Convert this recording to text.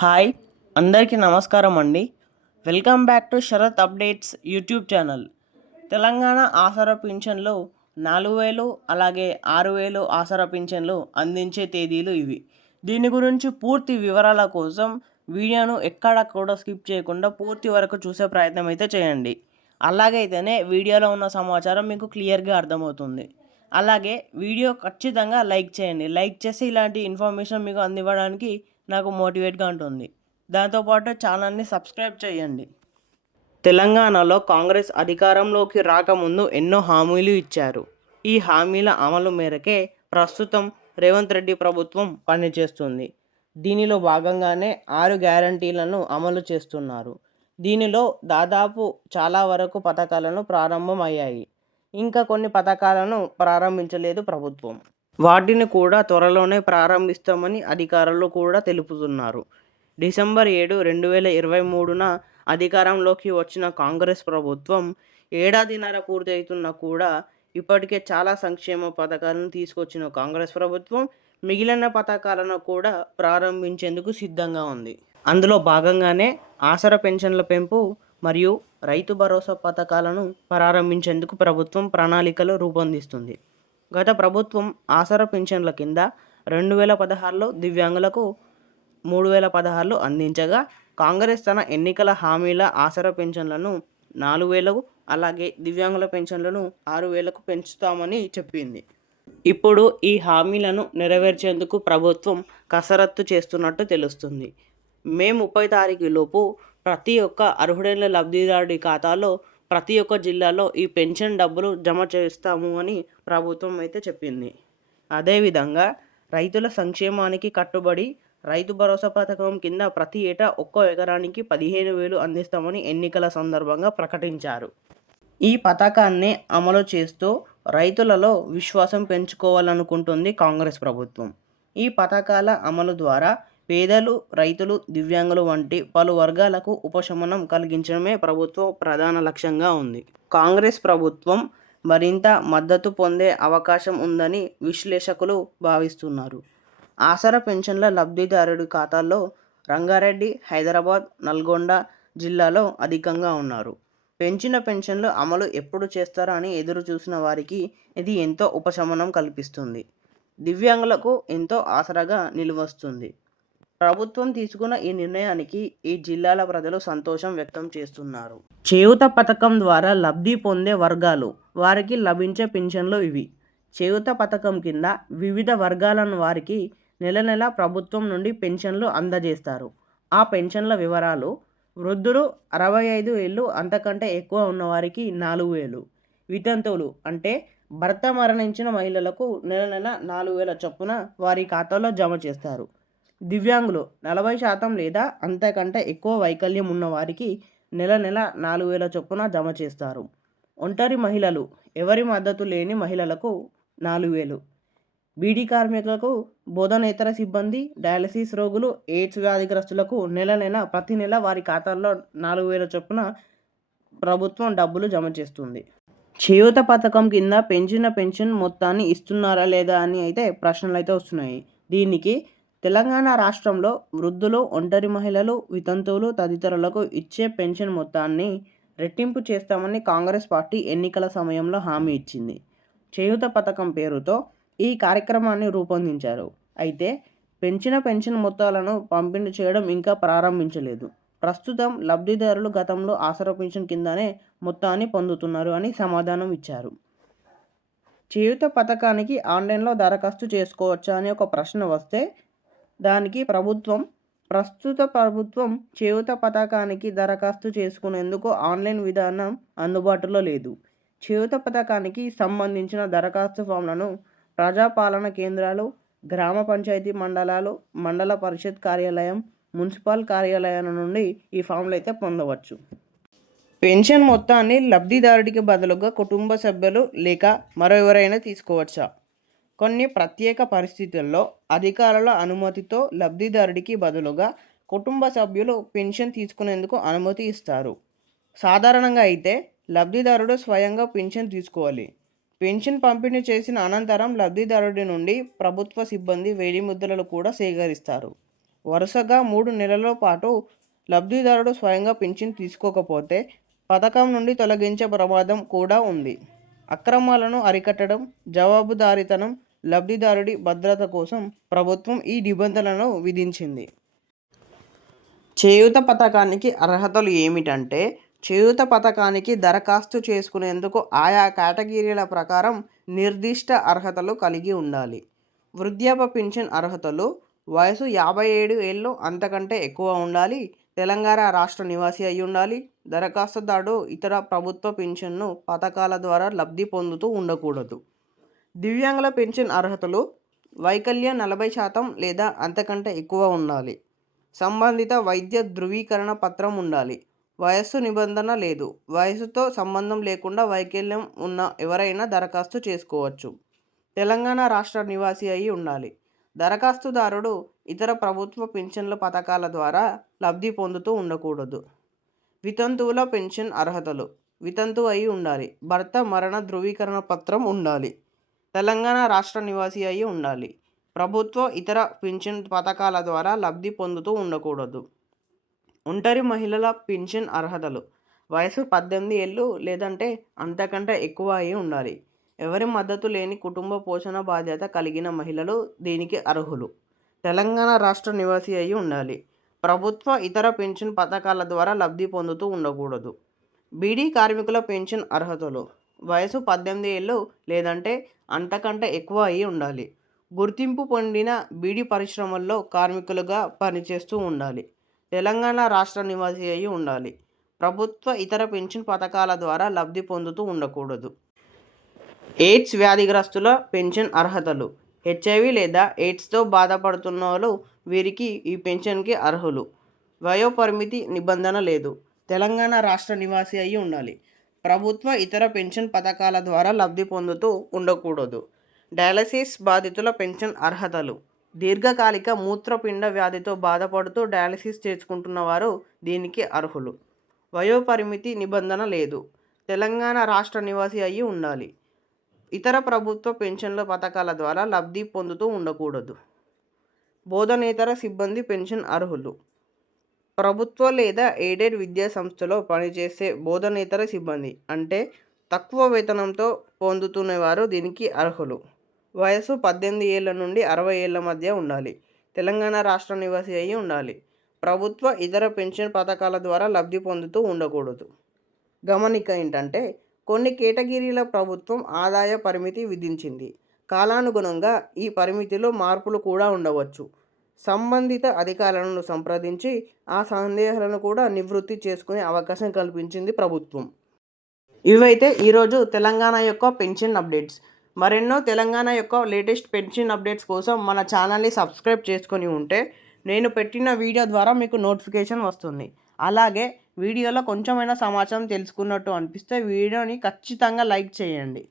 Hi, అందరికీ నమస్కారం అండి. Welcome back to Sharath updates YouTube channel. Telangana Aasara పింఛన్లు 4,000 అలాగే 6,000 ఆసరా పింఛన్లు అందించే తేదీలు ఇవి. దీని గురించి పూర్తి వివరాల కోసం వీడియోను ఎక్కడా కూడా స్కిప్ చేయకుండా పూర్తి వరకు చూసే ప్రయత్నం అయితే చేయండి. అలాగైతేనే వీడియోలో ఉన్న సమాచారం మీకు క్లియర్గా అర్థమవుతుంది. అలాగే వీడియో ఖచ్చితంగా లైక్ చేయండి. లైక్ చేసి ఇలాంటి ఇన్ఫర్మేషన్ మీకు అందివ్వడానికి నాకు మోటివేట్గా ఉంటుంది. దాంతోపాటు ఛానల్ని సబ్స్క్రైబ్ చేయండి. తెలంగాణలో కాంగ్రెస్ అధికారంలోకి రాకముందు ఎన్నో హామీలు ఇచ్చారు. ఈ హామీల అమలు మేరకే ప్రస్తుతం రేవంత్ రెడ్డి ప్రభుత్వం పనిచేస్తుంది. దీనిలో భాగంగానే 6 గ్యారంటీలను అమలు చేస్తున్నారు. దీనిలో దాదాపు చాలా వరకు పథకాలను ప్రారంభమయ్యాయి. ఇంకా కొన్ని పథకాలను ప్రారంభించలేదు ప్రభుత్వం. వాటిని కూడా త్వరలోనే ప్రారంభిస్తామని అధికారులు కూడా తెలుపుతున్నారు. డిసెంబర్ 7, 2023న అధికారంలోకి వచ్చిన కాంగ్రెస్ ప్రభుత్వం ఏడాదిన్నర పూర్తవుతున్నా కూడా ఇప్పటికే చాలా సంక్షేమ పథకాలను తీసుకొచ్చిన కాంగ్రెస్ ప్రభుత్వం మిగిలిన పథకాలను కూడా ప్రారంభించేందుకు సిద్ధంగా ఉంది. అందులో భాగంగానే ఆసరా పెన్షన్ల పెంపు మరియు రైతు భరోసా పథకాలను ప్రారంభించేందుకు ప్రభుత్వం ప్రణాళికలు రూపొందిస్తుంది. గత ప్రభుత్వం ఆసరా పింఛన్ల కింద 2016లో దివ్యాంగులకు 3,016 అందించగా, కాంగ్రెస్ తన ఎన్నికల హామీల ఆసరా పెన్షన్లను 4,000 అలాగే దివ్యాంగుల పెన్షన్లను 6,000కు పెంచుతామని చెప్పింది. ఇప్పుడు ఈ హామీలను నెరవేర్చేందుకు ప్రభుత్వం కసరత్తు చేస్తున్నట్టు తెలుస్తుంది. మే 30 తారీఖులోపు ప్రతి ఒక్క అర్హుడైన లబ్ధిదారుడి ఖాతాలో ప్రతి ఒక్క జిల్లాలో ఈ పెన్షన్ డబ్బులు జమ చేస్తాము అని ప్రభుత్వం అయితే చెప్పింది. అదేవిధంగా రైతుల సంక్షేమానికి కట్టుబడి రైతు భరోసా పథకం కింద ప్రతి ఏటా ఒక్కో ఎకరానికి 15,000 అందిస్తామని ఎన్నికల సందర్భంగా ప్రకటించారు. ఈ పథకాన్ని అమలు చేస్తూ రైతులలో విశ్వాసం పెంచుకోవాలనుకుంటుంది కాంగ్రెస్ ప్రభుత్వం. ఈ పథకాల అమలు ద్వారా పేదలు, రైతులు, దివ్యాంగులు వంటి పలు వర్గాలకు ఉపశమనం కలిగించడమే ప్రభుత్వం ప్రధాన లక్ష్యంగా ఉంది. కాంగ్రెస్ ప్రభుత్వం మరింత మద్దతు పొందే అవకాశం ఉందని విశ్లేషకులు భావిస్తున్నారు. ఆసరా పెన్షన్ల లబ్ధిదారుడి ఖాతాల్లో రంగారెడ్డి, హైదరాబాద్, నల్గొండ జిల్లాలో అధికంగా ఉన్నారు. పెంచిన పెన్షన్లు అమలు ఎప్పుడు చేస్తారా అని ఎదురు చూసిన వారికి ఇది ఎంతో ఉపశమనం కల్పిస్తుంది. దివ్యాంగులకు ఎంతో ఆసరాగా నిలువస్తుంది. ప్రభుత్వం తీసుకున్న ఈ నిర్ణయానికి ఈ జిల్లాల ప్రజలు సంతోషం వ్యక్తం చేస్తున్నారు. చేయూత పథకం ద్వారా లబ్ధి పొందే వర్గాలు వారికి లభించే పింఛన్లు ఇవి. చేయూత పథకం కింద వివిధ వర్గాలను వారికి నెల నెల ప్రభుత్వం నుండి పెన్షన్లు అందజేస్తారు. ఆ పెన్షన్ల వివరాలు: వృద్ధులు 65 ఏళ్ళు అంతకంటే ఎక్కువ ఉన్నవారికి 4,000, వితంతువులు అంటే భర్త మరణించిన మహిళలకు నెల నెల 4,000 చొప్పున వారి ఖాతాలో జమ చేస్తారు. దివ్యాంగులు 40% లేదా అంతకంటే ఎక్కువ వైకల్యం ఉన్న వారికి నెల నెల 4,000 చొప్పున జమ చేస్తారు. ఒంటరి మహిళలు, ఎవరి మద్దతు లేని మహిళలకు 4,000, బీడీ కార్మికులకు, బోధనేతర సిబ్బంది, డయాలసిస్ రోగులు, ఎయిడ్స్ వ్యాధిగ్రస్తులకు నెల నెల ప్రతి నెల వారి ఖాతాల్లో 4,000 చొప్పున ప్రభుత్వం డబ్బులు జమ చేస్తుంది. చేయూత పథకం కింద పెంచిన పెన్షన్ మొత్తాన్ని ఇస్తున్నారా లేదా అని అయితే ప్రశ్నలు అయితే వస్తున్నాయి. దీనికి తెలంగాణ రాష్ట్రంలో వృద్ధులు, ఒంటరి మహిళలు, వితంతువులు తదితరులకు ఇచ్చే పెన్షన్ మొత్తాన్ని రెట్టింపు చేస్తామని కాంగ్రెస్ పార్టీ ఎన్నికల సమయంలో హామీ ఇచ్చింది. చేయూత పథకం పేరుతో ఈ కార్యక్రమాన్ని రూపొందించారు. అయితే పెంచిన పెన్షన్ మొత్తాలను పంపిణీ చేయడం ఇంకా ప్రారంభించలేదు. ప్రస్తుతం లబ్ధిదారులు గతంలో ఆసరా పెన్షన్ కిందనే మొత్తాన్ని పొందుతున్నారు అని సమాధానం ఇచ్చారు. చేయూత పథకానికి ఆన్లైన్లో దరఖాస్తు చేసుకోవచ్చా అని ఒక ప్రశ్న వస్తే దానికి ప్రస్తుత ప్రభుత్వం చేయూత పథకానికి దరఖాస్తు చేసుకునేందుకు ఆన్లైన్ విధానం అందుబాటులో లేదు. చేయూత పథకానికి సంబంధించిన దరఖాస్తు ఫామ్లను ప్రజాపాలన కేంద్రాలు, గ్రామ పంచాయతీ మండలాలు, మండల పరిషత్ కార్యాలయం, మున్సిపల్ కార్యాలయాల నుండి ఈ ఫామ్లు అయితే పొందవచ్చు. పెన్షన్ మొత్తాన్ని లబ్ధిదారుడికి బదులుగా కుటుంబ సభ్యులు లేక మరెవరైనా తీసుకోవచ్చా? కొన్ని ప్రత్యేక పరిస్థితుల్లో అధికారుల అనుమతితో లబ్ధిదారుడికి బదులుగా కుటుంబ సభ్యులు పెన్షన్ తీసుకునేందుకు అనుమతి ఇస్తారు. సాధారణంగా అయితే లబ్ధిదారుడు స్వయంగా పెన్షన్ తీసుకోవాలి. పెన్షన్ పంపిణీ చేసిన అనంతరం లబ్ధిదారుడి నుండి ప్రభుత్వ సిబ్బంది వేలిముద్రలు కూడా సేకరిస్తారు. వరుసగా 3 నెలల పాటు లబ్ధిదారుడు స్వయంగా పింఛన్ తీసుకోకపోతే పథకం నుండి తొలగించే ప్రమాదం కూడా ఉంది. అక్రమాలను అరికట్టడం, జవాబుదారీతనం, లబ్ధిదారుడి భద్రత కోసం ప్రభుత్వం ఈ నిబంధనలను విధించింది. చేయూత పథకానికి అర్హతలు ఏమిటంటే, చేయూత పథకానికి దరఖాస్తు చేసుకునేందుకు ఆయా కేటగిరీల ప్రకారం నిర్దిష్ట అర్హతలు కలిగి ఉండాలి. వృద్ధాప్య పింఛన్ అర్హతలు: వయసు 57 ఏళ్ళు అంతకంటే ఎక్కువ ఉండాలి. తెలంగాణ రాష్ట్ర నివాసి అయి ఉండాలి. దరఖాస్తుదారుడు ఇతర ప్రభుత్వ పింఛన్ను పథకాల ద్వారా లబ్ధి పొందుతూ ఉండకూడదు. దివ్యాంగుల పింఛన్ అర్హతలు: వైకల్యం 40% లేదా అంతకంటే ఎక్కువ ఉండాలి. సంబంధిత వైద్య ధృవీకరణ పత్రం ఉండాలి. వయస్సు నిబంధన లేదు. వయసుతో సంబంధం లేకుండా వైకల్యం ఉన్న ఎవరైనా దరఖాస్తు చేసుకోవచ్చు. తెలంగాణ రాష్ట్ర నివాసి అయి ఉండాలి. దరఖాస్తుదారుడు ఇతర ప్రభుత్వ పింఛన్ల పథకాల ద్వారా లబ్ధి పొందుతూ ఉండకూడదు. వితంతువుల పెన్షన్ అర్హతలు: వితంతువు అయి ఉండాలి. భర్త మరణ ధృవీకరణ పత్రం ఉండాలి. తెలంగాణ రాష్ట్ర నివాసి అయి ఉండాలి. ప్రభుత్వ ఇతర పింఛన్ పథకాల ద్వారా లబ్ధి పొందుతూ ఉండకూడదు. ఒంటరి మహిళల పింఛన్ అర్హతలు: వయసు 18 ఏళ్ళు లేదంటే అంతకంటే ఎక్కువ అయి ఉండాలి. ఎవరి మద్దతు లేని కుటుంబ పోషణ బాధ్యత కలిగిన మహిళలు దీనికి అర్హులు. తెలంగాణ రాష్ట్ర నివాసి అయి ఉండాలి. ప్రభుత్వ ఇతర పెన్షన్ పథకాల ద్వారా లబ్ధి పొందుతూ ఉండకూడదు. బీడీ కార్మికుల పెన్షన్ అర్హతలు: వయసు 18 ఏళ్ళు లేదంటే అంతకంటే ఎక్కువ అయి ఉండాలి. గుర్తింపు పొందిన బీడీ పరిశ్రమల్లో కార్మికులుగా పనిచేస్తూ ఉండాలి. తెలంగాణ రాష్ట్ర నివాసి అయి ఉండాలి. ప్రభుత్వ ఇతర పెన్షన్ పథకాల ద్వారా లబ్ధి పొందుతూ ఉండకూడదు. ఎయిడ్స్ వ్యాధిగ్రస్తుల పెన్షన్ అర్హతలు: హెచ్ఐవి లేదా ఎయిడ్స్తో బాధపడుతున్న వాళ్ళు వీరికి ఈ పెన్షన్కి అర్హులు. వయోపరిమితి నిబంధన లేదు. తెలంగాణ రాష్ట్ర నివాసి అయి ఉండాలి. ప్రభుత్వ ఇతర పెన్షన్ పథకాల ద్వారా లబ్ధి పొందుతూ ఉండకూడదు. డయాలసిస్ బాధితుల పెన్షన్ అర్హతలు: దీర్ఘకాలిక మూత్రపిండ వ్యాధితో బాధపడుతూ డయాలసిస్ చేసుకుంటున్న వారు దీనికి అర్హులు. వయోపరిమితి నిబంధన లేదు. తెలంగాణ రాష్ట్ర నివాసి అయి ఉండాలి. ఇతర ప్రభుత్వ పెన్షన్ల పథకాల ద్వారా లబ్ధి పొందుతూ ఉండకూడదు. బోధనేతర సిబ్బంది పెన్షన్ అర్హులు: ప్రభుత్వ లేదా ఎయిడెడ్ విద్యా సంస్థలో పనిచేసే బోధనేతర సిబ్బంది అంటే తక్కువ వేతనంతో పొందుతున్నవారు దీనికి అర్హులు. వయసు 18 ఏళ్ల నుండి 60 ఏళ్ల మధ్య ఉండాలి. తెలంగాణ రాష్ట్ర నివాసి అయి ఉండాలి. ప్రభుత్వ ఇతర పెన్షన్ పథకాల ద్వారా లబ్ధి పొందుతూ ఉండకూడదు. గమనిక ఏంటంటే, కొన్ని కేటగిరీల ప్రభుత్వం ఆదాయ పరిమితి విధించింది. కాలానుగుణంగా ఈ పరిమితిలో మార్పులు కూడా ఉండవచ్చు. సంబంధిత అధికారులను సంప్రదించి ఆ సందేహాలను కూడా నివృత్తి చేసుకునే అవకాశం కల్పించింది ప్రభుత్వం. ఇవైతే ఈరోజు తెలంగాణ యొక్క పెన్షన్ అప్డేట్స్. మరెన్నో తెలంగాణ యొక్క లేటెస్ట్ పెన్షన్ అప్డేట్స్ కోసం మన ఛానల్ని సబ్స్క్రైబ్ చేసుకొని ఉంటే నేను పెట్టిన వీడియో ద్వారా మీకు నోటిఫికేషన్ వస్తుంది. అలాగే వీడియోలో కొంచెమైనా సమాచారం తెలుసుకున్నట్టు అనిపిస్తే వీడియోని ఖచ్చితంగా లైక్ చేయండి.